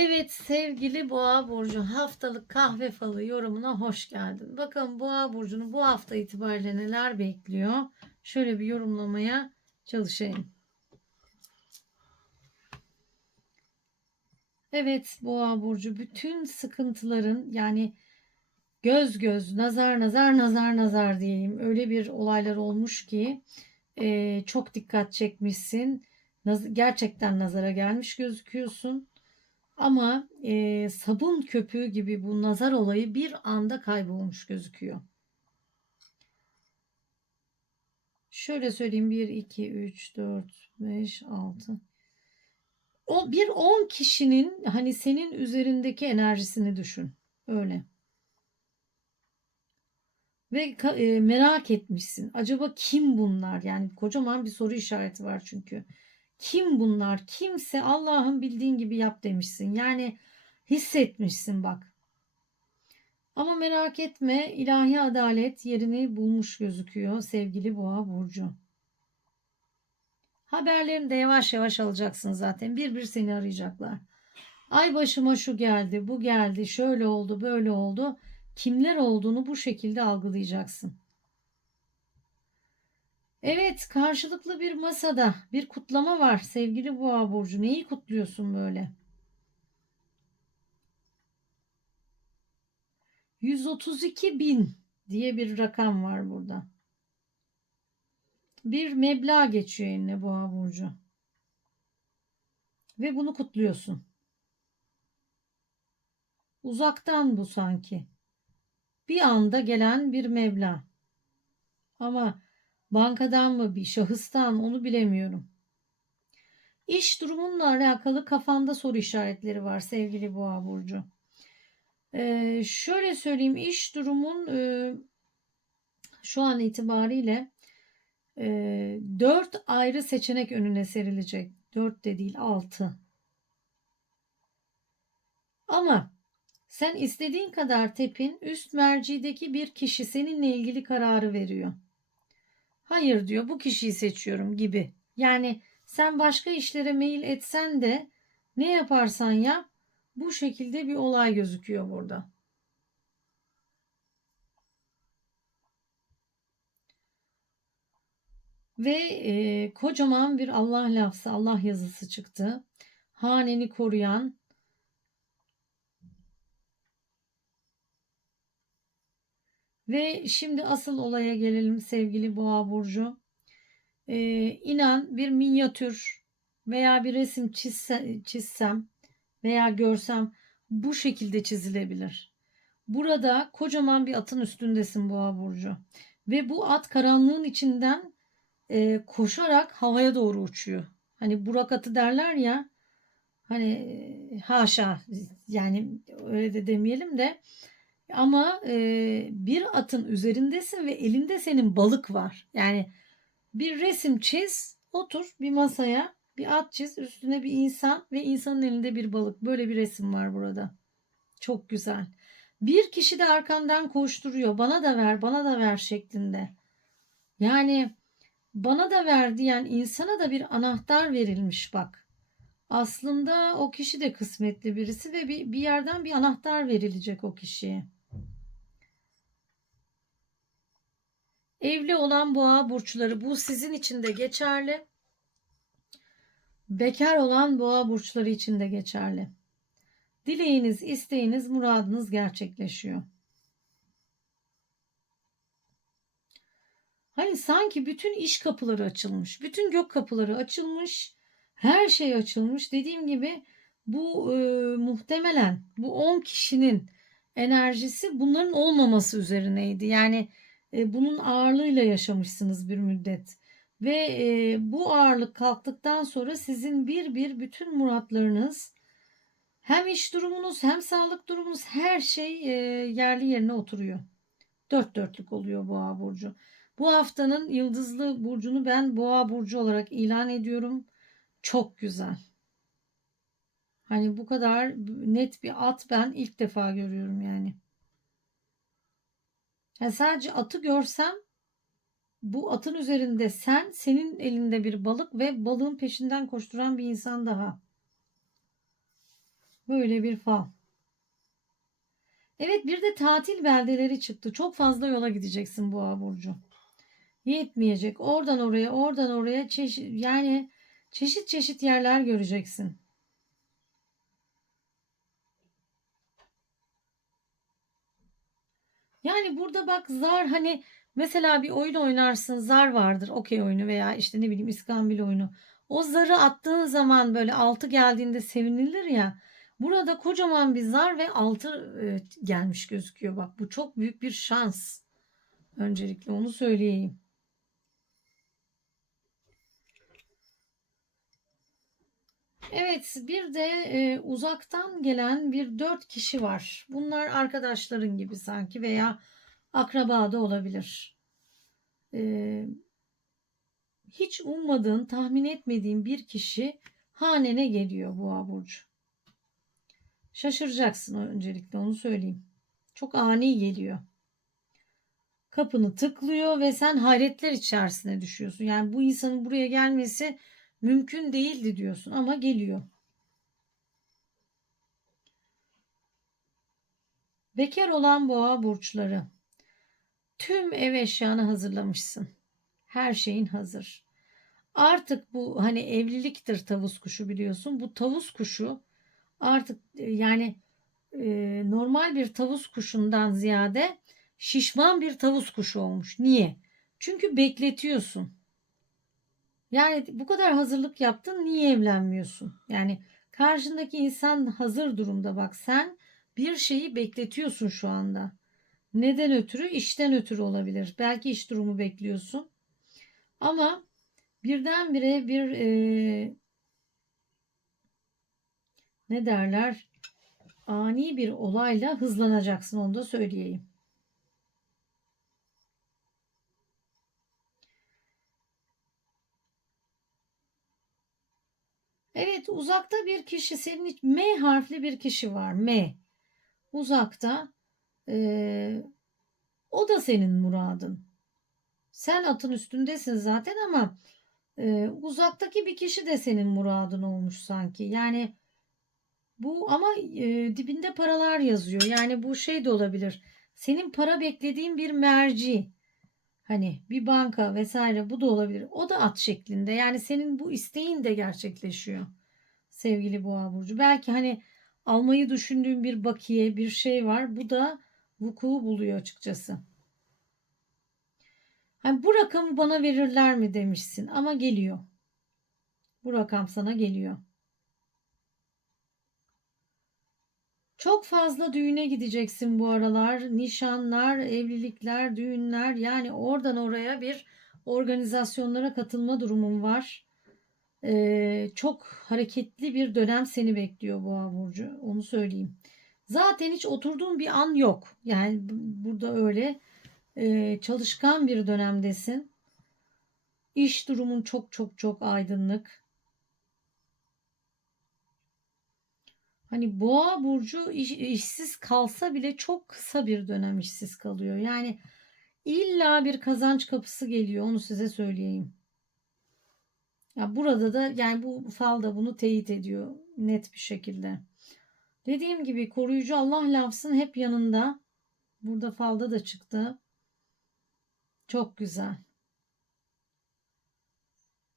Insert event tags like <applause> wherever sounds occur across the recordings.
Evet sevgili Boğa Burcu haftalık kahve falı yorumuna hoş geldin. Bakın Boğa Burcu'nu bu hafta itibariyle neler bekliyor? Şöyle bir yorumlamaya çalışayım. Evet Boğa Burcu bütün sıkıntıların yani göz göz nazar nazar nazar nazar diyeyim öyle bir olaylar olmuş ki e, çok dikkat çekmişsin. Naz- gerçekten nazara gelmiş gözüküyorsun. Ama e, sabun köpüğü gibi bu nazar olayı bir anda kaybolmuş gözüküyor. Şöyle söyleyeyim 1, 2, 3, 4, 5, 6. O bir 10 kişinin hani senin üzerindeki enerjisini düşün. Öyle. Ve e, merak etmişsin. Acaba kim bunlar? Yani kocaman bir soru işareti var çünkü. Kim bunlar? Kimse Allah'ın bildiğin gibi yap demişsin. Yani hissetmişsin bak. Ama merak etme ilahi adalet yerini bulmuş gözüküyor sevgili Boğa Burcu. Haberlerini de yavaş yavaş alacaksın zaten. Bir bir seni arayacaklar. Ay başıma şu geldi, bu geldi, şöyle oldu, böyle oldu. Kimler olduğunu bu şekilde algılayacaksın. Evet, karşılıklı bir masada bir kutlama var sevgili Boğa burcu. Neyi kutluyorsun böyle? 132 bin diye bir rakam var burada. Bir meblağ geçiyor eline Boğa burcu. Ve bunu kutluyorsun. Uzaktan bu sanki. Bir anda gelen bir meblağ. Ama bankadan mı bir şahıstan onu bilemiyorum. İş durumunla alakalı kafanda soru işaretleri var sevgili Boğa burcu. Ee, şöyle söyleyeyim iş durumun e, şu an itibariyle e, 4 ayrı seçenek önüne serilecek. 4 de değil 6. Ama sen istediğin kadar tepin üst mercideki bir kişi seninle ilgili kararı veriyor. Hayır diyor bu kişiyi seçiyorum gibi. Yani sen başka işlere mail etsen de ne yaparsan yap bu şekilde bir olay gözüküyor burada. Ve e, kocaman bir Allah lafzı, Allah yazısı çıktı. Haneni koruyan Ve şimdi asıl olaya gelelim sevgili Boğa Burcu. Ee, inan bir minyatür veya bir resim çizse, çizsem veya görsem bu şekilde çizilebilir. Burada kocaman bir atın üstündesin Boğa Burcu. Ve bu at karanlığın içinden e, koşarak havaya doğru uçuyor. Hani Burak atı derler ya hani e, haşa yani öyle de demeyelim de ama e, bir atın üzerindesin ve elinde senin balık var. Yani bir resim çiz, otur bir masaya, bir at çiz, üstüne bir insan ve insanın elinde bir balık. Böyle bir resim var burada. Çok güzel. Bir kişi de arkandan koşturuyor. Bana da ver, bana da ver şeklinde. Yani bana da ver diyen insana da bir anahtar verilmiş bak. Aslında o kişi de kısmetli birisi ve bir, bir yerden bir anahtar verilecek o kişiye. Evli olan boğa burçları bu sizin için de geçerli. Bekar olan boğa burçları için de geçerli. Dileğiniz, isteğiniz, muradınız gerçekleşiyor. Hani sanki bütün iş kapıları açılmış, bütün gök kapıları açılmış, her şey açılmış. Dediğim gibi bu e, muhtemelen bu 10 kişinin enerjisi bunların olmaması üzerineydi. Yani bunun ağırlığıyla yaşamışsınız bir müddet. Ve bu ağırlık kalktıktan sonra sizin bir bir bütün muratlarınız hem iş durumunuz hem sağlık durumunuz her şey yerli yerine oturuyor. Dört dörtlük oluyor Boğa Burcu. Bu haftanın yıldızlı burcunu ben Boğa Burcu olarak ilan ediyorum. Çok güzel. Hani bu kadar net bir at ben ilk defa görüyorum yani. Yani sadece atı görsem bu atın üzerinde sen, senin elinde bir balık ve balığın peşinden koşturan bir insan daha. Böyle bir fal. Evet bir de tatil beldeleri çıktı. Çok fazla yola gideceksin Boğa burcu. Yetmeyecek. Oradan oraya, oradan oraya çeşit yani çeşit çeşit yerler göreceksin. Yani burada bak zar hani mesela bir oyun oynarsın zar vardır okey oyunu veya işte ne bileyim iskambil oyunu. O zarı attığın zaman böyle altı geldiğinde sevinilir ya. Burada kocaman bir zar ve altı e, gelmiş gözüküyor. Bak bu çok büyük bir şans. Öncelikle onu söyleyeyim. Evet, bir de e, uzaktan gelen bir dört kişi var. Bunlar arkadaşların gibi sanki veya akraba da olabilir. E, hiç ummadığın, tahmin etmediğin bir kişi hanene geliyor Boğa burcu. Şaşıracaksın öncelikle onu söyleyeyim. Çok ani geliyor. Kapını tıklıyor ve sen hayretler içerisine düşüyorsun. Yani bu insanın buraya gelmesi mümkün değildi diyorsun ama geliyor. Bekar olan boğa burçları. Tüm ev eşyanı hazırlamışsın. Her şeyin hazır. Artık bu hani evliliktir tavus kuşu biliyorsun. Bu tavus kuşu artık e, yani e, normal bir tavus kuşundan ziyade şişman bir tavus kuşu olmuş. Niye? Çünkü bekletiyorsun. Yani bu kadar hazırlık yaptın niye evlenmiyorsun? Yani karşındaki insan hazır durumda bak sen bir şeyi bekletiyorsun şu anda. Neden ötürü? İşten ötürü olabilir. Belki iş durumu bekliyorsun. Ama birdenbire bir e, ne derler? Ani bir olayla hızlanacaksın onu da söyleyeyim. Evet uzakta bir kişi senin M harfli bir kişi var. M. Uzakta. Ee, o da senin muradın. Sen atın üstündesin zaten ama e, uzaktaki bir kişi de senin muradın olmuş sanki. Yani bu ama e, dibinde paralar yazıyor. Yani bu şey de olabilir. Senin para beklediğin bir merci. Hani bir banka vesaire bu da olabilir. O da at şeklinde. Yani senin bu isteğin de gerçekleşiyor. Sevgili Boğa burcu. Belki hani almayı düşündüğün bir bakiye, bir şey var. Bu da vuku buluyor açıkçası. Hani bu rakamı bana verirler mi demişsin ama geliyor. Bu rakam sana geliyor. Çok fazla düğüne gideceksin bu aralar. Nişanlar, evlilikler, düğünler yani oradan oraya bir organizasyonlara katılma durumun var. Ee, çok hareketli bir dönem seni bekliyor Boğa Burcu. Onu söyleyeyim. Zaten hiç oturduğun bir an yok. Yani burada öyle e, çalışkan bir dönemdesin. İş durumun çok çok çok aydınlık. Hani boğa burcu iş, işsiz kalsa bile çok kısa bir dönem işsiz kalıyor. Yani illa bir kazanç kapısı geliyor onu size söyleyeyim. Ya burada da yani bu fal da bunu teyit ediyor net bir şekilde. Dediğim gibi koruyucu Allah lafsın hep yanında. Burada falda da çıktı. Çok güzel.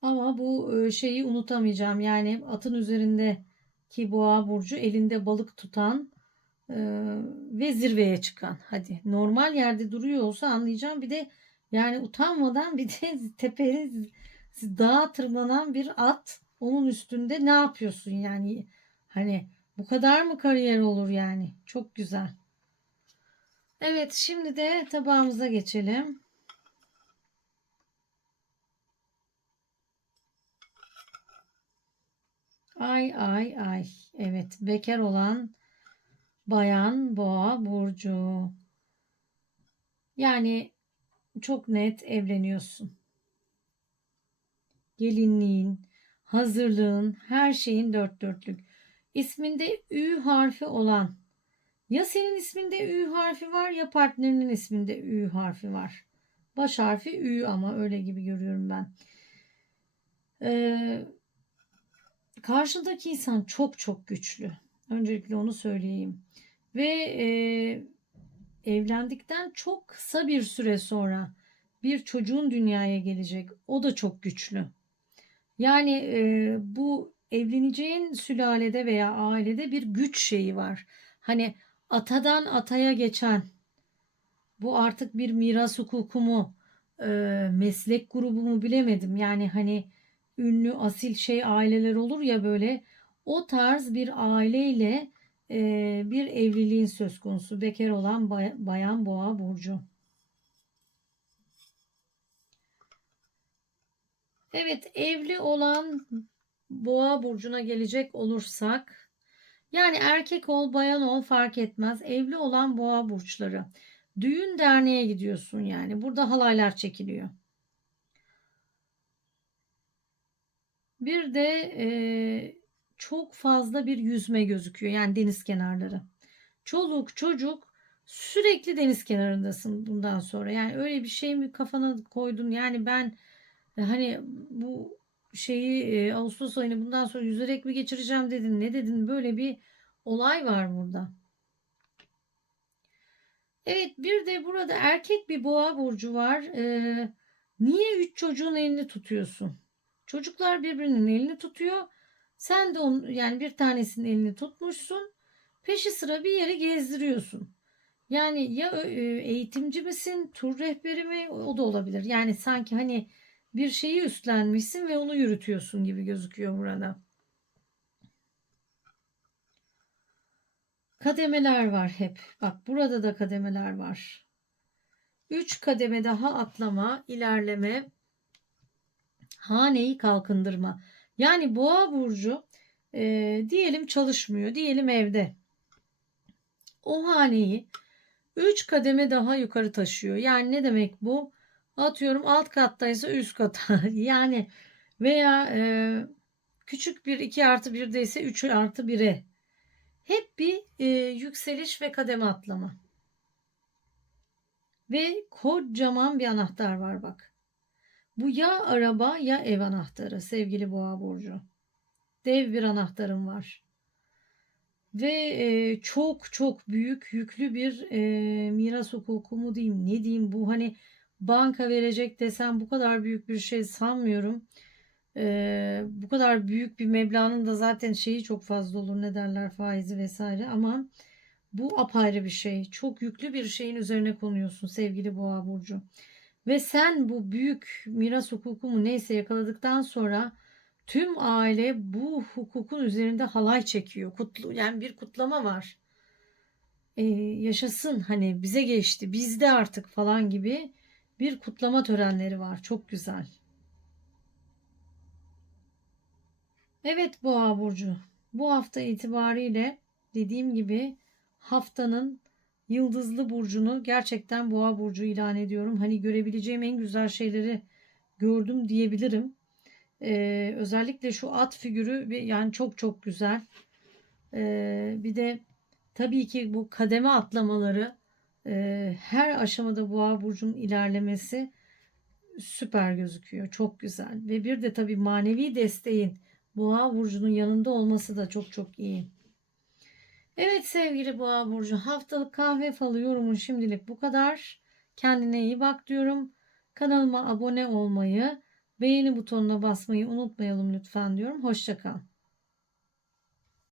Ama bu şeyi unutamayacağım. Yani atın üzerinde ki boğa burcu elinde balık tutan e, ve zirveye çıkan. Hadi normal yerde duruyor olsa anlayacağım. Bir de yani utanmadan bir de <laughs> tepeye dağa tırmanan bir at onun üstünde ne yapıyorsun yani hani bu kadar mı kariyer olur yani çok güzel. Evet şimdi de tabağımıza geçelim. Ay ay ay. Evet bekar olan bayan boğa burcu. Yani çok net evleniyorsun. Gelinliğin, hazırlığın, her şeyin dört dörtlük. İsminde Ü harfi olan ya senin isminde Ü harfi var ya partnerinin isminde Ü harfi var. Baş harfi Ü ama öyle gibi görüyorum ben. Ee, karşıdaki insan çok çok güçlü. Öncelikle onu söyleyeyim. Ve e, evlendikten çok kısa bir süre sonra bir çocuğun dünyaya gelecek. O da çok güçlü. Yani e, bu evleneceğin sülalede veya ailede bir güç şeyi var. Hani atadan ataya geçen bu artık bir miras hukuku mu e, meslek grubu mu bilemedim. Yani hani ünlü asil şey aileler olur ya böyle o tarz bir aileyle e, bir evliliğin söz konusu. Bekar olan bay- bayan boğa burcu. Evet, evli olan boğa burcuna gelecek olursak yani erkek ol, bayan ol fark etmez. Evli olan boğa burçları. Düğün derneğe gidiyorsun yani. Burada halaylar çekiliyor. Bir de e, çok fazla bir yüzme gözüküyor. Yani deniz kenarları. Çoluk çocuk sürekli deniz kenarındasın bundan sonra. Yani öyle bir şey mi kafana koydun? Yani ben hani bu şeyi e, Ağustos ayını bundan sonra yüzerek mi geçireceğim dedin. Ne dedin? Böyle bir olay var burada. Evet bir de burada erkek bir boğa burcu var. Ee, niye üç çocuğun elini tutuyorsun? Çocuklar birbirinin elini tutuyor. Sen de onun yani bir tanesinin elini tutmuşsun. Peşi sıra bir yere gezdiriyorsun. Yani ya e, eğitimci misin, tur rehberi mi? O da olabilir. Yani sanki hani bir şeyi üstlenmişsin ve onu yürütüyorsun gibi gözüküyor burada. Kademeler var hep. Bak burada da kademeler var. 3 kademe daha atlama, ilerleme, haneyi kalkındırma. Yani boğa burcu e, diyelim çalışmıyor, diyelim evde. O haneyi 3 kademe daha yukarı taşıyor. Yani ne demek bu? Atıyorum alt kattaysa üst kata. <laughs> yani veya e, küçük bir 2 artı 1'de ise 3 artı 1'e. Hep bir e, yükseliş ve kademe atlama. Ve kocaman bir anahtar var bak. Bu ya araba ya ev anahtarı sevgili boğa burcu. Dev bir anahtarım var. Ve e, çok çok büyük yüklü bir e, miras hukuku mu diyeyim ne diyeyim bu hani banka verecek desem bu kadar büyük bir şey sanmıyorum. E, bu kadar büyük bir meblağın da zaten şeyi çok fazla olur ne derler faizi vesaire ama bu apayrı bir şey. Çok yüklü bir şeyin üzerine konuyorsun sevgili boğa burcu. Ve sen bu büyük miras hukuku mu neyse yakaladıktan sonra tüm aile bu hukukun üzerinde halay çekiyor. Kutlu, yani bir kutlama var. Ee, yaşasın hani bize geçti bizde artık falan gibi bir kutlama törenleri var. Çok güzel. Evet Boğa Burcu. Bu hafta itibariyle dediğim gibi haftanın yıldızlı burcunu gerçekten Boğa Burcu ilan ediyorum. Hani görebileceğim en güzel şeyleri gördüm diyebilirim. Ee, özellikle şu at figürü yani çok çok güzel. Ee, bir de tabii ki bu kademe atlamaları her aşamada Boğa Burcu'nun ilerlemesi süper gözüküyor. Çok güzel. Ve bir de tabii manevi desteğin Boğa burcunun yanında olması da çok çok iyi. Evet sevgili Boğa burcu haftalık kahve falı yorumun şimdilik bu kadar. Kendine iyi bak diyorum. Kanalıma abone olmayı, beğeni butonuna basmayı unutmayalım lütfen diyorum. Hoşçakal.